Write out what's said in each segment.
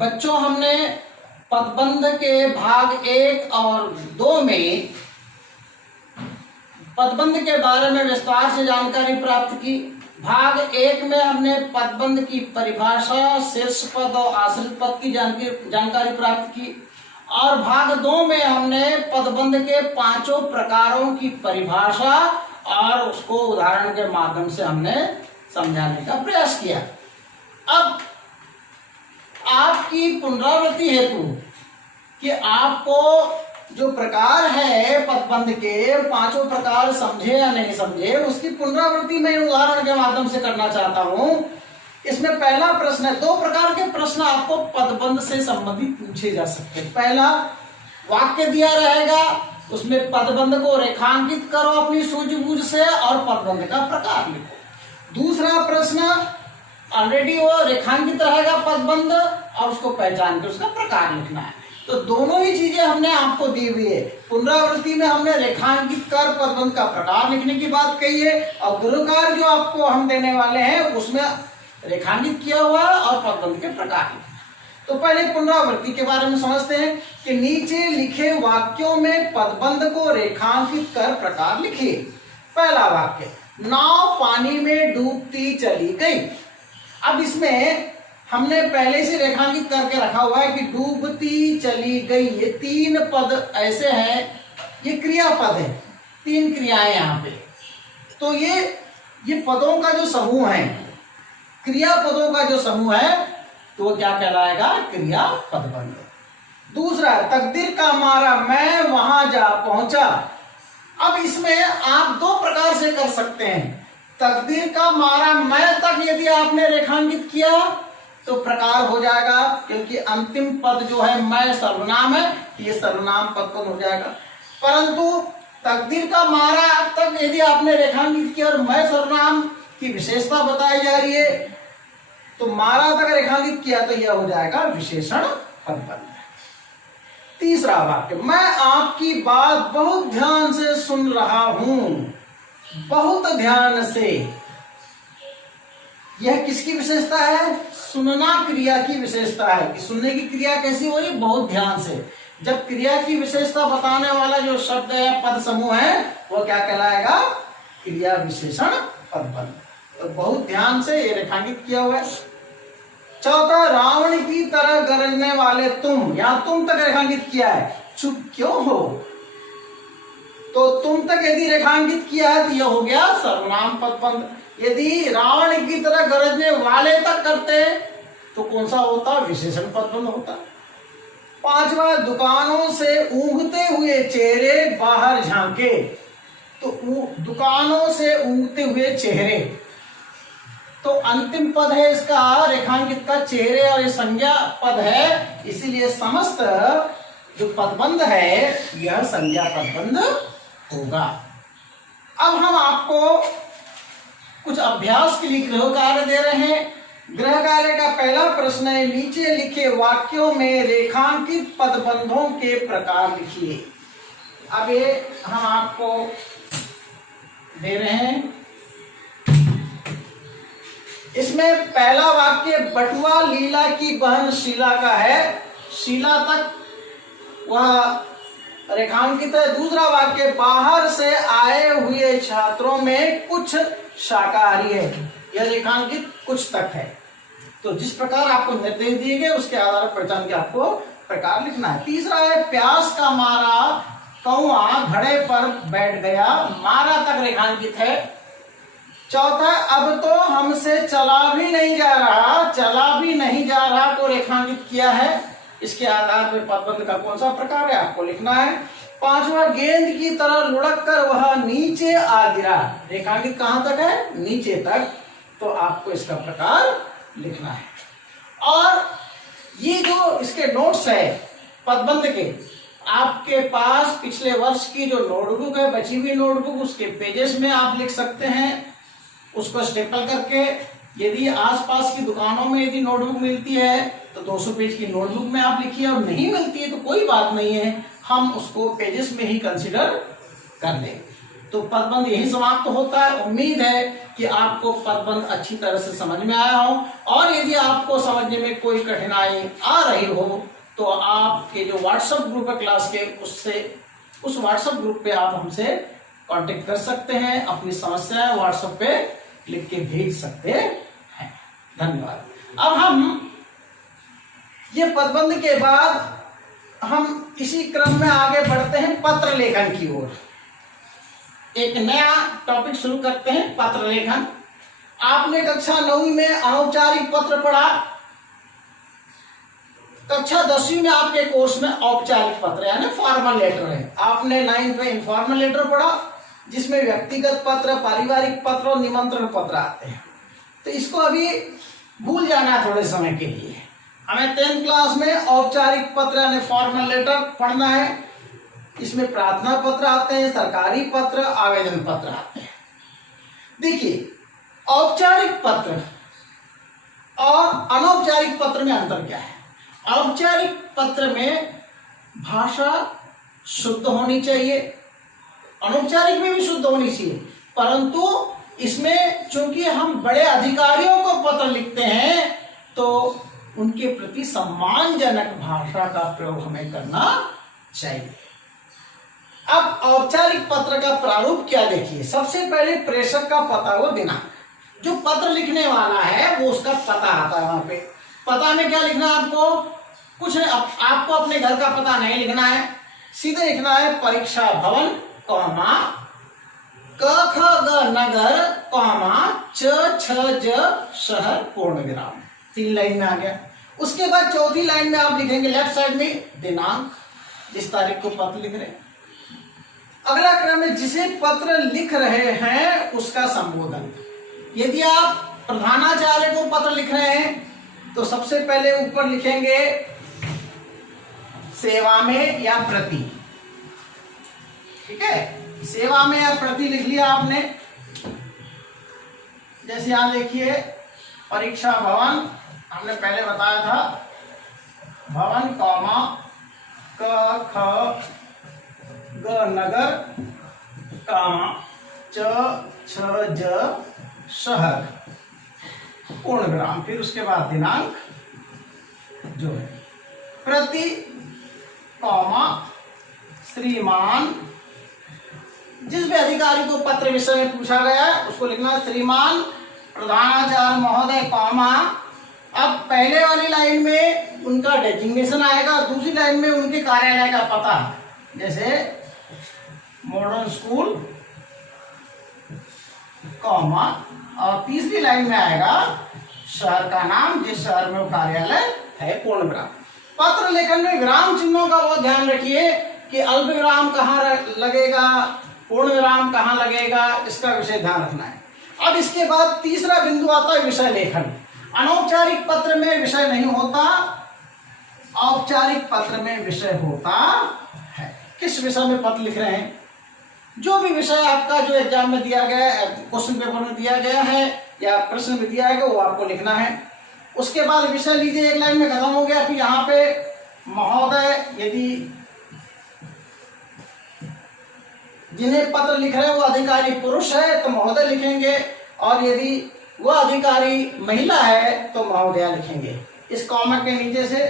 बच्चों, हमने पदबंध के भाग 1 और 2 में पदबंध के बारे में विस्तार से जानकारी प्राप्त की। भाग 1 में हमने पदबंध की परिभाषा, शीर्ष पद और आश्रित पद की जानकारी प्राप्त की, और भाग 2 में हमने पदबंध के 5 प्रकारों की परिभाषा और उसको उदाहरण के माध्यम से हमने समझाने का प्रयास किया। अब आपकी पुनरावृत्ति हेतु कि आपको जो प्रकार है पदबंध के 5 प्रकार समझे या नहीं समझे, उसकी पुनरावृत्ति मैं उदाहरण के माध्यम से करना चाहता हूं। इसमें पहला प्रश्न है, 2 प्रकार के प्रश्न आपको पदबंध से संबंधित पूछे जा सकते हैं। पहला, वाक्य दिया रहेगा, उसमें पदबंध को रेखांकित करो अपनी सूझबूझ से और पदबंध का प्रकार लिखो। दूसरा प्रश्न, ऑलरेडी वो रेखांकित रहेगा पदबंध और उसको पहचान के उसका प्रकार लिखना है। तो दोनों ही चीजें हमने आपको दी हुई है। पुनरावृत्ति में हमने रेखांकित कर पदबंध का प्रकार लिखने की बात कही है, और गुरुकार जो आपको हम देने वाले हैं उसमें रेखांकित किया हुआ है और पदबंध के प्रकार लिखना। तो पहले पुनरावृत्ति के बारे में समझते हैं कि नीचे लिखे वाक्यों में पदबंध को रेखांकित कर प्रकार लिखिए। पहला वाक्य, नाव पानी में डूबती चली गई। अब इसमें हमने पहले से रेखांकित करके रखा हुआ है कि डूबती चली गई। ये 3 पद ऐसे हैं, ये क्रियापद है, 3 क्रियाएं यहाँ पे। तो ये पदों का जो समूह है, क्रियापदों का जो समूह है, तो वो क्या कहलाएगा? क्रिया पदबंध। दूसरा, तकदीर का मारा मैं वहां जा पहुंचा। अब इसमें आप 2 प्रकार से कर सकते हैं। तकदीर का मारा मैं तक यदि आपने रेखांकित किया तो प्रकार हो जाएगा, क्योंकि अंतिम पद जो है मैं सर्वनाम है, ये सर्वनाम पद हो जाएगा। परंतु तकदीर का मारा तक यदि आपने रेखांकित किया और मैं सर्वनाम की विशेषता बताई जा रही है, तो मारा तक रेखांकित किया तो यह हो जाएगा विशेषण पदबंध। तीसरा वाक्य, मैं आपकी बात बहुत ध्यान से सुन रहा हूं। बहुत ध्यान से, यह किसकी विशेषता है? सुनना क्रिया की विशेषता है कि सुनने की क्रिया कैसी हो रही? बहुत ध्यान से। जब क्रिया की विशेषता बताने वाला जो शब्द या पद समूह है वो क्या कहलाएगा? क्रिया विशेषण पदबंध। तो बहुत ध्यान से ये रेखांकित किया हुआ है। चौथा, रावण की तरह गरजने वाले तुम, यहां तुम तक रेखांकित किया है, चुप क्यों हो? तो तुम तक यदि रेखांकित किया है तो यह हो गया सर्वनाम पदबंध। यदि रावण की तरह गरजने वाले तक करते तो कौन सा होता? विशेषण पदबंध होता। पांचवा, दुकानों से ऊँघते हुए चेहरे बाहर झांके। तो दुकानों से ऊँघते हुए चेहरे, तो अंतिम पद है इसका रेखांकित का चेहरे, और ये संज्ञा पद है, इसीलिए समस्त जो पदबंध है यह संज्ञा पदबंध होगा। अब हम आपको कुछ अभ्यास के लिए गृह कार्य दे रहे हैं। गृह कार्य का पहला प्रश्न है, नीचे लिखे वाक्यों में रेखांकित पदबंधों के प्रकार लिखिए। अब ये हम आपको दे रहे हैं। इसमें पहला वाक्य बटुआ लीला की बहन शीला का है, शीला तक वह रेखांकित है। दूसरा वाक्य, बाहर से आए हुए छात्रों में कुछ शाकाहारी है, यह रेखांकित कुछ तक है। तो जिस प्रकार आपको निर्देश दिए गए उसके आधार पर पहचान के आपको प्रकार लिखना है। तीसरा है, प्यास का मारा कौआ घड़े पर बैठ गया, मारा तक रेखांकित है। चौथा, अब तो हमसे चला भी नहीं जा रहा, तो रेखांकित किया है। इसके आधार पर पदबंध का कौन सा प्रकार है आपको लिखना है। पांचवा, गेंद की तरह लुढ़क कर वह नीचे आ गिरा, रेखांकित कहां तक है? नीचे तक, तो आपको इसका प्रकार लिखना है। और ये जो इसके नोट्स है पदबंध के, आपके पास पिछले वर्ष की जो नोटबुक है, बची हुई नोटबुक, उसके पेजेस में आप लिख सकते हैं, उसको स्टेपल करके। यदि आसपास की दुकानों में यदि नोटबुक मिलती है तो 200 पेज की नोटबुक में आप लिखिए, और नहीं मिलती है तो कोई बात नहीं है, हम उसको पेजेस में ही कंसिडर कर लेंगे। तो पदबंध यही समाप्त होता है। उम्मीद है कि आपको पदबंध अच्छी तरह से समझ में आया हो, और यदि आपको समझने में कोई कठिनाई आ रही हो तो आपके जो व्हाट्सएप ग्रुप है क्लास के, उस व्हाट्सएप ग्रुप पे आप हमसे कांटेक्ट कर सकते हैं, अपनी समस्याएं व्हाट्सएप पे लिख के भेज सकते हैं। धन्यवाद। अब हम ये पदबंध के बाद हम इसी क्रम में आगे बढ़ते हैं पत्र लेखन की ओर। एक नया टॉपिक शुरू करते हैं, पत्र लेखन। आपने कक्षा 9वीं में अनौपचारिक पत्र पढ़ा, कक्षा 10वीं में आपके कोर्स में औपचारिक पत्र यानी फॉर्मल लेटर है। आपने 9th में इनफॉर्मल लेटर पढ़ा, जिसमें व्यक्तिगत पत्र, पारिवारिक पत्र और निमंत्रण पत्र आते हैं। तो इसको अभी भूल जाना है थोड़े समय के लिए। हमें 10th क्लास में औपचारिक पत्र यानी फॉर्मल लेटर पढ़ना है। इसमें प्रार्थना पत्र आते हैं, सरकारी पत्र, आवेदन पत्र आते हैं। देखिए, औपचारिक पत्र और अनौपचारिक पत्र में अंतर क्या है। औपचारिक पत्र में भाषा शुद्ध होनी चाहिए, अनौपचारिक में भी शुद्ध होनी चाहिए, परंतु इसमें चूंकि हम बड़े अधिकारियों को पत्र लिखते हैं तो उनके प्रति सम्मानजनक भाषा का प्रयोग हमें करना चाहिए। अब औपचारिक पत्र का प्रारूप क्या देखिए। सबसे पहले प्रेषक का पता व दिनांक, जो पत्र लिखने वाला है वो उसका पता आता है। वहां पे पता में क्या लिखना है आपको, कुछ नहीं, आपको अपने घर का पता नहीं लिखना है, सीधे लिखना है परीक्षा भवन कॉमा क ख ग नगर कॉमा च छ ज शहर पूर्ण विराम। 3 लाइन में आ गया। उसके बाद चौथी लाइन में आप लिखेंगे लेफ्ट साइड में दिनांक, जिस तारीख को पत्र लिख रहे हैं। अगला क्रम है जिसे पत्र लिख रहे हैं उसका संबोधन। यदि आप प्रधानाचार्य को पत्र लिख रहे हैं तो सबसे पहले ऊपर लिखेंगे सेवा में या प्रति। ठीक है, सेवा में या प्रति लिख लिया आपने। जैसे यहां देखिए परीक्षा भवन, हमने पहले बताया था भवन कॉमा क ख ग नगर कॉमा च छ ज शहर पूर्ण विराम, फिर उसके बाद दिनांक जो है प्रति कॉमा श्रीमान। जिस भी अधिकारी को पत्र विषय में पूछा गया है उसको लिखना है श्रीमान प्रधानाचार्य महोदय कॉमा। अब पहले वाली लाइन में उनका डेजिग्नेशन आएगा, दूसरी लाइन में उनके कार्यालय का पता, जैसे मॉडर्न स्कूल कॉमा, और तीसरी लाइन में आएगा शहर का नाम, जिस शहर में वो कार्यालय है, पूर्ण विराम। पत्र लेखन में विराम चिन्हों का बहुत ध्यान रखिए कि अल्प विराम कहाँ लगेगा, पूर्ण विराम कहाँ लगेगा, इसका विषय ध्यान रखना है। अब इसके बाद तीसरा बिंदु आता है विषय लेखन। अनौपचारिक पत्र में विषय नहीं होता, औपचारिक पत्र में विषय होता है। किस विषय में पत्र लिख रहे हैं, जो भी विषय आपका जो एग्जाम में दिया गया है, क्वेश्चन पेपर में दिया गया है या प्रश्न में दिया गया, वो आपको लिखना है। उसके बाद विषय लीजिए, एक लाइन में खत्म हो गया। फिर यहाँ पे महोदय, यदि जिन्हें पत्र लिख रहे हैं वो अधिकारी पुरुष है तो महोदय लिखेंगे, और यदि वह अधिकारी महिला है तो महोदया लिखेंगे। इस कॉमा के नीचे से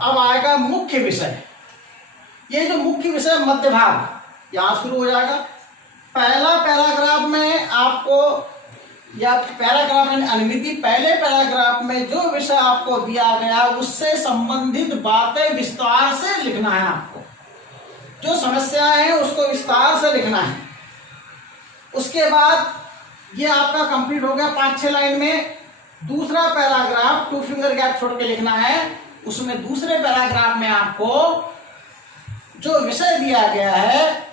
अब आएगा मुख्य विषय। ये जो मुख्य विषय मध्य भाग यहां शुरू हो जाएगा। पहला पैराग्राफ में आपको, या पैराग्राफ में अनुमिति, पहले पैराग्राफ में जो विषय आपको दिया गया उससे संबंधित बातें विस्तार से लिखना है। आपको जो समस्याएं हैं उसको विस्तार से लिखना है। उसके बाद ये आपका कंप्लीट हो गया 5-6 लाइन में। दूसरा पैराग्राफ 2 फिंगर गैप छोड़ के लिखना है। उसमें दूसरे पैराग्राफ में आपको जो विषय दिया गया है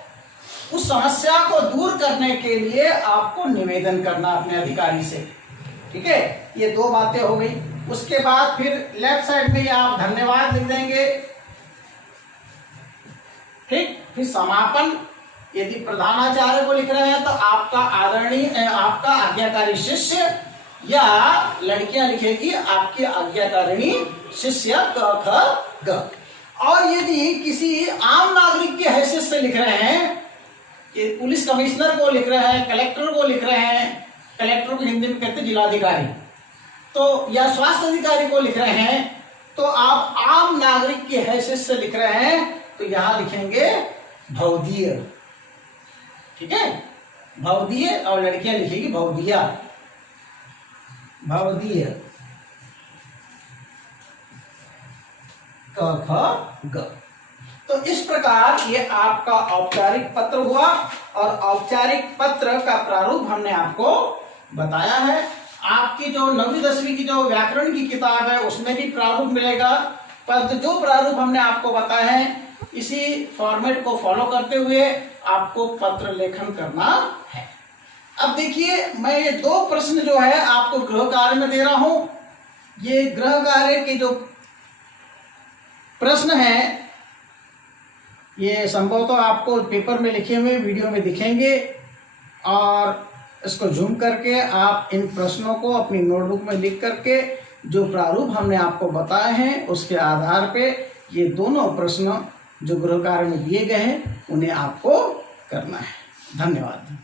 उस समस्या को दूर करने के लिए आपको निवेदन करना अपने अधिकारी से। ठीक है, ये 2 बातें हो गई। उसके बाद फिर लेफ्ट साइड में आप धन्यवाद लिख देंगे। ठीक, फिर समापन। यदि प्रधानाचार्य को लिख रहे हैं तो आपका आदरणीय, आपका आज्ञाकारी शिष्य, या लड़कियां लिखेगी आपकी आज्ञाकारिणी शिष्य क ख ग। और यदि किसी आम नागरिक की हैसियत से लिख रहे हैं ये पुलिस कमिश्नर को लिख रहे हैं, कलेक्टर को लिख रहे हैं, कलेक्टर को हिंदी में कहते हैं जिलाधिकारी, तो या स्वास्थ्य अधिकारी को लिख रहे हैं, तो आप आम नागरिक की हैसियत से लिख रहे हैं तो यहां लिखेंगे भवदीय। ठीक है, भवदीय, और लड़कियां लिखेगी भवदिया, भवदीय, क ख ग। तो इस प्रकार ये आपका औपचारिक पत्र हुआ, और औपचारिक पत्र का प्रारूप हमने आपको बताया है। आपकी जो 9वीं 10वीं की जो व्याकरण की किताब है उसमें भी प्रारूप मिलेगा, पर जो प्रारूप हमने आपको बताया है इसी फॉर्मेट को फॉलो करते हुए आपको पत्र लेखन करना है। अब देखिए, मैं ये 2 प्रश्न जो है आपको गृह कार्य में दे रहा हूं। ये गृह कार्य के जो प्रश्न है ये संभवतः आपको पेपर में लिखे हुए वीडियो में दिखेंगे, और इसको जूम करके आप इन प्रश्नों को अपनी नोटबुक में लिख करके जो प्रारूप हमने आपको बताए हैं उसके आधार पे ये दोनों प्रश्न जो गृह कार्य में दिए गए हैं उन्हें आपको करना है। धन्यवाद।